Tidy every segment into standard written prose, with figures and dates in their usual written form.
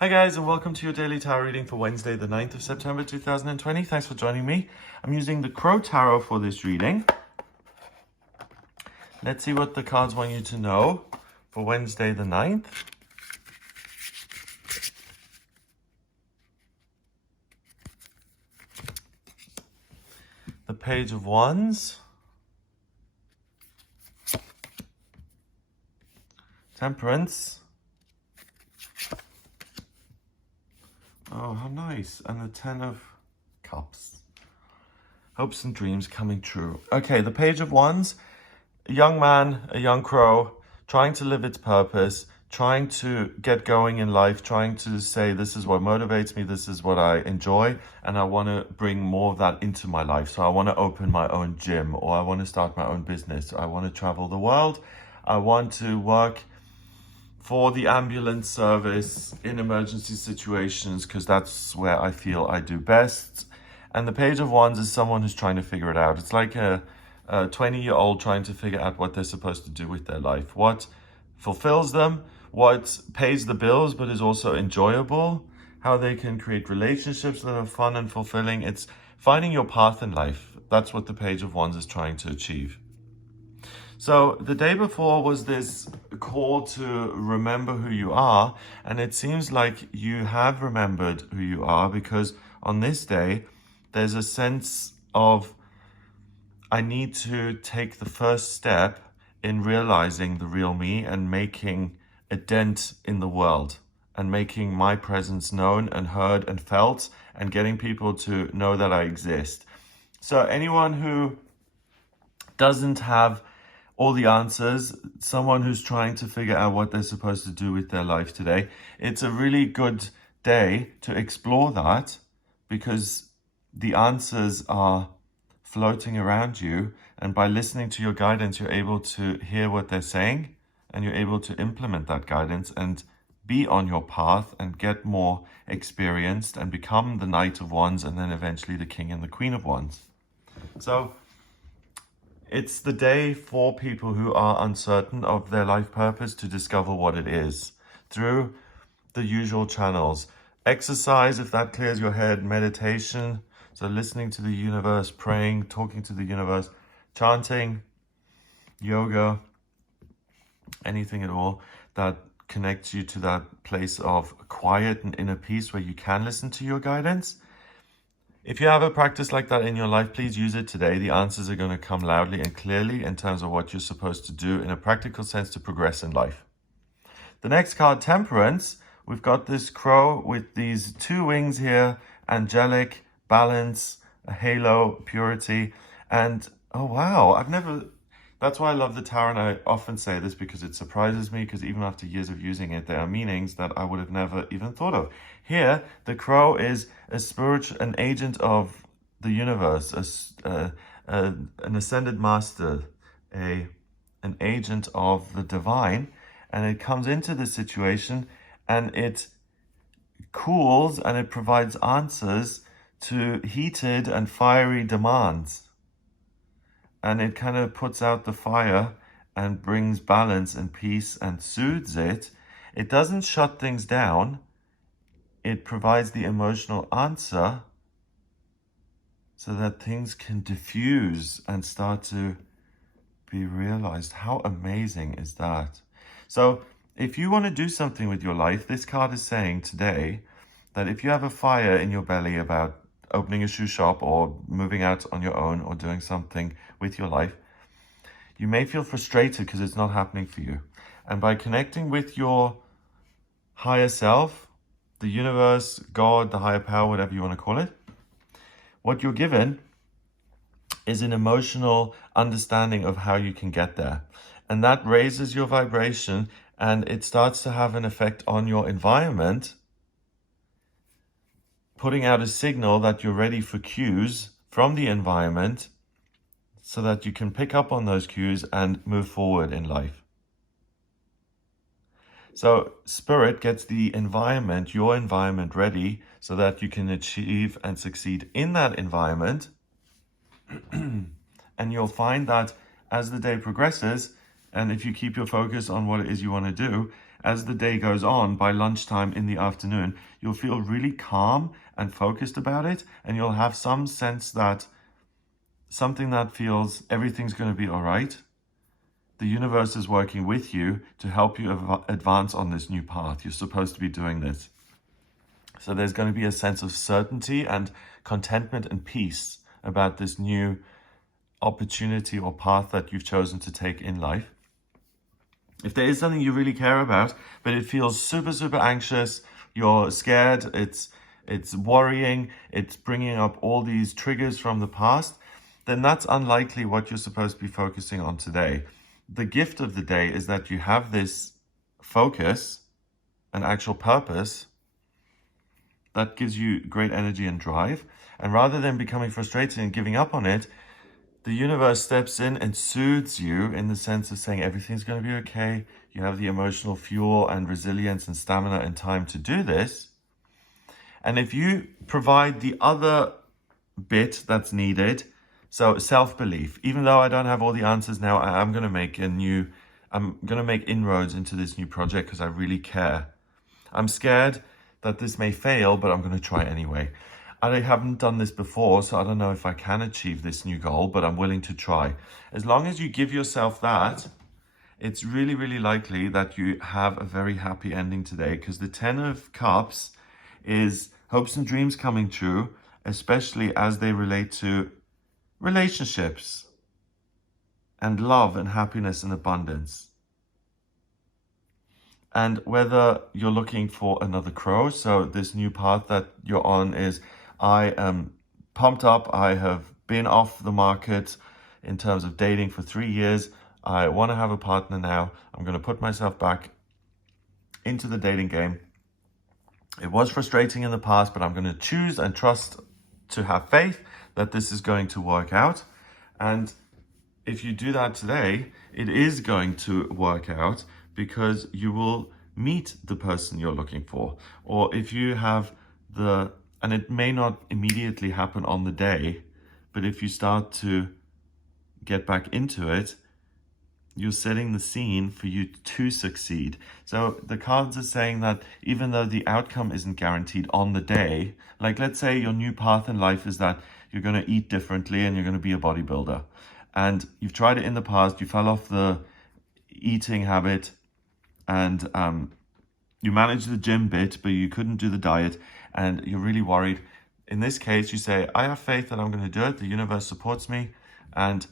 Hi guys, and welcome to your daily tarot reading for Wednesday the 9th of September 2020. Thanks for joining me. I'm using the Crow Tarot for this reading. Let's see what the cards want you to know for Wednesday the 9th. The Page of Wands. Temperance. Oh, how nice. And the Ten of Cups. Hopes and dreams coming true. Okay, the Page of Wands. A young man, a young crow, trying to live its purpose, trying to get going in life, trying to say, this is what motivates me, this is what I enjoy, and I want to bring more of that into my life. So I want to open my own gym, or I want to start my own business. I want to travel the world. I want to work for the ambulance service in emergency situations, because that's where I feel I do best. And the Page of Wands is someone who's trying to figure it out. It's like a 20-year-old trying to figure out what they're supposed to do with their life, what fulfills them, what pays the bills but is also enjoyable, how they can create relationships that are fun and fulfilling. It's finding your path in life. That's what the Page of Wands is trying to achieve. So the day before was this call to remember who you are, and it seems like you have remembered who you are, because on this day there's a sense of, I need to take the first step in realizing the real me and making a dent in the world and making my presence known and heard and felt and getting people to know that I exist. So anyone who doesn't have all the answers, someone who's trying to figure out what they're supposed to do with their life today, it's a really good day to explore that, because the answers are floating around you, and by listening to your guidance you're able to hear what they're saying, and you're able to implement that guidance and be on your path and get more experienced and become the Knight of Wands and then eventually the King and the Queen of Wands. So it's the day for people who are uncertain of their life purpose to discover what it is through the usual channels. Exercise, if that clears your head, meditation, so listening to the universe, praying, talking to the universe, chanting, yoga, anything at all that connects you to that place of quiet and inner peace where you can listen to your guidance. If you have a practice like that in your life, please use it today. The answers are going to come loudly and clearly in terms of what you're supposed to do in a practical sense to progress in life. The next card, Temperance. We've got this crow with these two wings here, angelic, balance, a halo, purity, and oh wow, that's why I love the tarot, and I often say this because it surprises me, because even after years of using it, there are meanings that I would have never even thought of. Here, the crow is an agent of the universe, an ascended master, an agent of the divine, and it comes into this situation and it cools and it provides answers to heated and fiery demands. And it kind of puts out the fire and brings balance and peace and soothes it. It doesn't shut things down. It provides the emotional answer so that things can diffuse and start to be realized. How amazing is that? So if you want to do something with your life, this card is saying today that if you have a fire in your belly about opening a shoe shop or moving out on your own or doing something with your life, you may feel frustrated because it's not happening for you. And by connecting with your higher self, the universe, God, the higher power, whatever you want to call it, what you're given is an emotional understanding of how you can get there. And that raises your vibration, and it starts to have an effect on your environment, putting out a signal that you're ready for cues from the environment so that you can pick up on those cues and move forward in life. So Spirit gets the environment, your environment, ready so that you can achieve and succeed in that environment. And you'll find that as the day progresses, and if you keep your focus on what it is you want to do, as the day goes on, by lunchtime in the afternoon, you'll feel really calm and focused about it, and you'll have some sense that something that feels everything's going to be all right. The universe is working with you to help you advance on this new path. You're supposed to be doing this. So there's going to be a sense of certainty and contentment and peace about this new opportunity or path that you've chosen to take in life. If there is something you really care about, but it feels super, super anxious, you're scared, it's worrying, it's bringing up all these triggers from the past, then that's unlikely what you're supposed to be focusing on today. The gift of the day is that you have this focus, an actual purpose, that gives you great energy and drive. And rather than becoming frustrated and giving up on it, the universe steps in and soothes you in the sense of saying everything's going to be okay. You have the emotional fuel and resilience and stamina and time to do this. And if you provide the other bit that's needed, so self-belief, even though I don't have all the answers now, I'm going to make inroads into this new project because I really care. I'm scared that this may fail, but I'm going to try anyway. I haven't done this before, so I don't know if I can achieve this new goal, but I'm willing to try. As long as you give yourself that, it's really, really likely that you have a very happy ending today, because the 10 of Cups is hopes and dreams coming true, especially as they relate to relationships and love and happiness and abundance. And whether you're looking for another crow, so this new path that you're on is, I am pumped up. I have been off the market in terms of dating for 3 years. I want to have a partner now. I'm going to put myself back into the dating game. It was frustrating in the past, but I'm going to choose and trust to have faith that this is going to work out. And if you do that today, it is going to work out, because you will meet the person you're looking for. Or if you have and it may not immediately happen on the day, but if you start to get back into it, you're setting the scene for you to succeed. So the cards are saying that even though the outcome isn't guaranteed on the day, like let's say your new path in life is that you're going to eat differently and you're going to be a bodybuilder. And you've tried it in the past, you fell off the eating habit, and you managed the gym bit, but you couldn't do the diet, and you're really worried. In this case, you say, I have faith that I'm going to do it. The universe supports me, and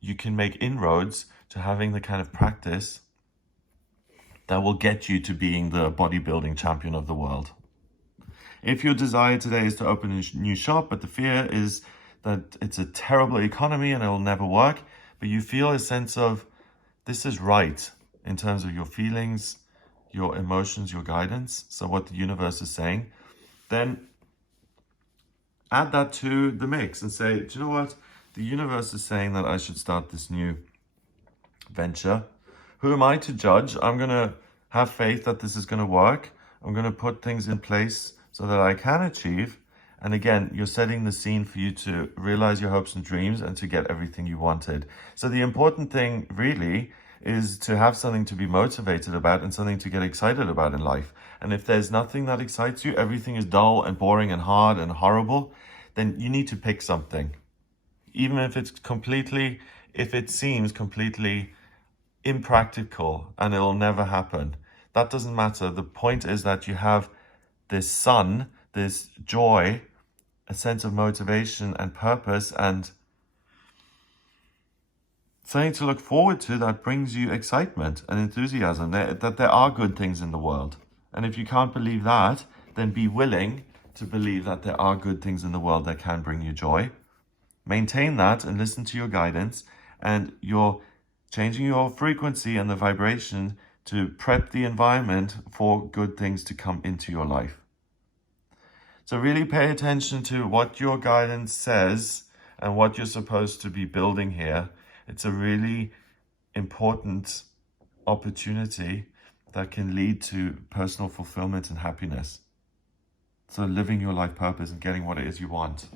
you can make inroads to having the kind of practice that will get you to being the bodybuilding champion of the world. If your desire today is to open a new shop, but the fear is that it's a terrible economy and it will never work, but you feel a sense of this is right in terms of your feelings, your emotions, your guidance, so what the universe is saying, then add that to the mix and say, do you know what? The universe is saying that I should start this new venture. Who am I to judge? I'm going to have faith that this is going to work. I'm going to put things in place so that I can achieve. And again, you're setting the scene for you to realize your hopes and dreams and to get everything you wanted. So the important thing really is to have something to be motivated about and something to get excited about in life. And if there's nothing that excites you, everything is dull and boring and hard and horrible, then you need to pick something. Even if it seems completely impractical and it'll never happen, that doesn't matter. The point is that you have this sun, this joy, a sense of motivation and purpose, and something to look forward to that brings you excitement and enthusiasm, that there are good things in the world. And if you can't believe that, then be willing to believe that there are good things in the world that can bring you joy. Maintain that and listen to your guidance, and you're changing your frequency and the vibration to prep the environment for good things to come into your life. So really pay attention to what your guidance says and what you're supposed to be building here. It's a really important opportunity that can lead to personal fulfillment and happiness. So living your life purpose and getting what it is you want.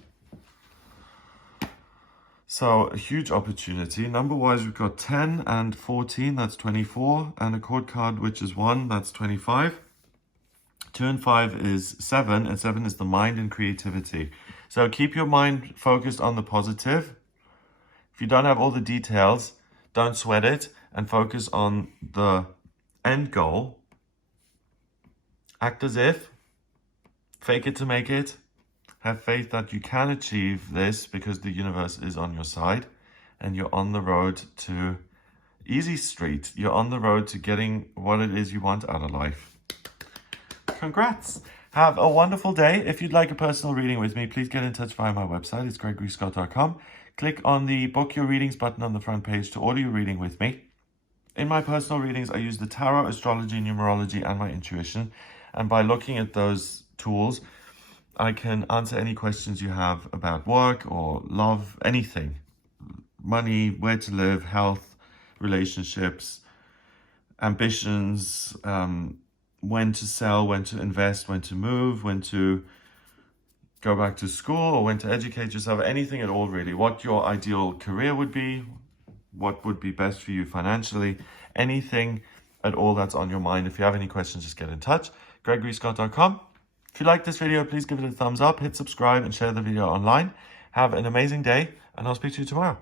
So a huge opportunity. Number-wise, we've got 10 and 14, that's 24. And a chord card, which is 1, that's 25. 2 and 5 is 7, and 7 is the mind and creativity. So keep your mind focused on the positive. If you don't have all the details, don't sweat it and focus on the end goal. Act as if, fake it to make it. Have faith that you can achieve this because the universe is on your side and you're on the road to Easy Street. You're on the road to getting what it is you want out of life. Congrats. Have a wonderful day. If you'd like a personal reading with me, please get in touch via my website. It's gregoryscott.com. Click on the Book Your Readings button on the front page to order your reading with me. In my personal readings, I use the tarot, astrology, numerology, and my intuition. And by looking at those tools, I can answer any questions you have about work or love, anything. Money, where to live, health, relationships, ambitions, when to sell, when to invest, when to move, when to go back to school, or when to educate yourself, anything at all really. What your ideal career would be, what would be best for you financially, anything at all that's on your mind. If you have any questions, just get in touch. GregoryScott.com. If you like this video, please give it a thumbs up, hit subscribe, and share the video online. Have an amazing day, and I'll speak to you tomorrow.